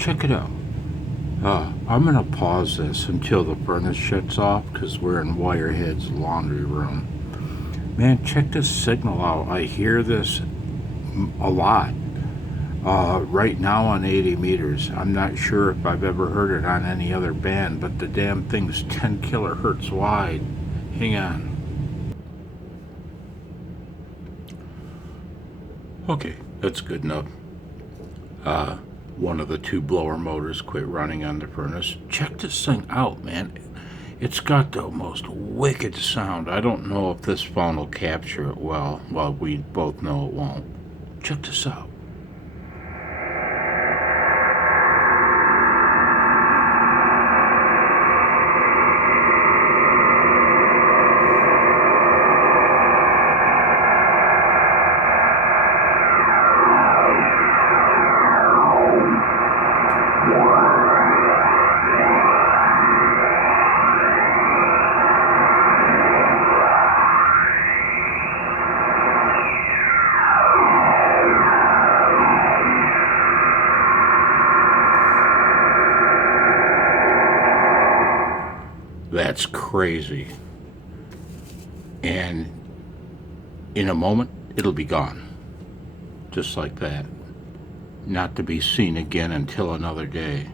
check it out. I'm gonna pause this until the furnace shuts off because we're in Wirehead's laundry room. Man, check this signal out. I hear this a lot. Right now on 80 meters. I'm not sure if I've ever heard it on any other band, but the damn thing's 10 kilohertz wide. Hang on. Okay, that's good enough. One of the two blower motors quit running on the furnace. Check this thing out, man. It's got the most wicked sound. I don't know if this phone will capture it well. Well, we both know it won't. Check this out. That's crazy. And in a moment, it'll be gone. Just like that. Not to be seen again until another day.